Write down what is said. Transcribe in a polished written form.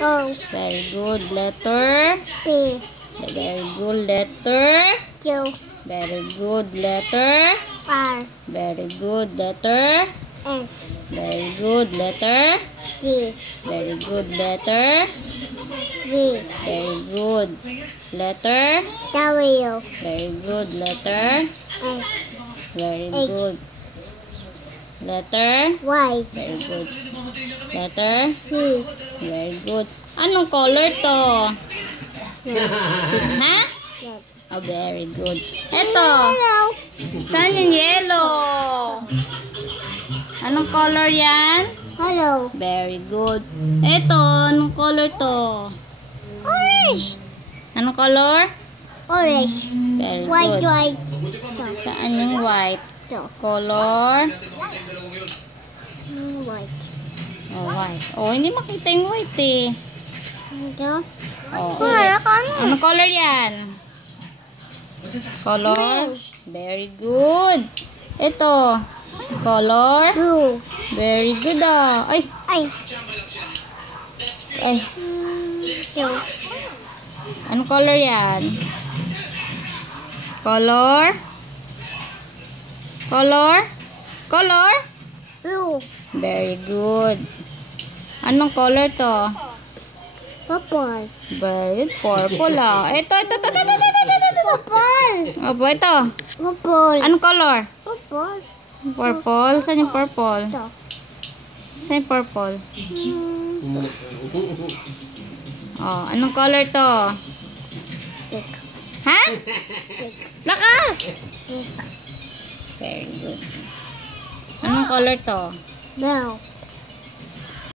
O. Very good. Letter. P. Very good. Letter. Q. Very good. Letter. R. Very good. Letter. S. Very good. Letter. T. Very good. Letter. V. Very good. Letter. W. Very good. Letter. S. Very H. good. Letter. Y. Very good. Letter. P. Very good. Anong color to? Red. Ha? Red. Oh, very good. Eto. Hello. Saan yung yellow? Anong color yan? Hello. Very good. Eto, anong color to? Orange. Anong color? Orange. Very White, good. white. Saan yung white? No. Color? White. Oh, white. Oh, hindi makita yung white eh. Ito. Oh, Wala ulit. ka na. Anong color yan? Color? Green. Very good. Ito. Color? Blue. Very good ah. Ay. Ay. Ay. Ito. Anong color yan? Color? Color? Color? Blue. Very good. Anong color to? Purple. Very good. Purple ah. Ito. Purple. Opo, ito. Purple. Anong color? Purple. Purple? Saan yung purple? Ito. Saan yung purple? Hmm. Oh, anong color to? Pink. Ha? Pink. Lakas! Pink. Very good. Anong color to? Blue.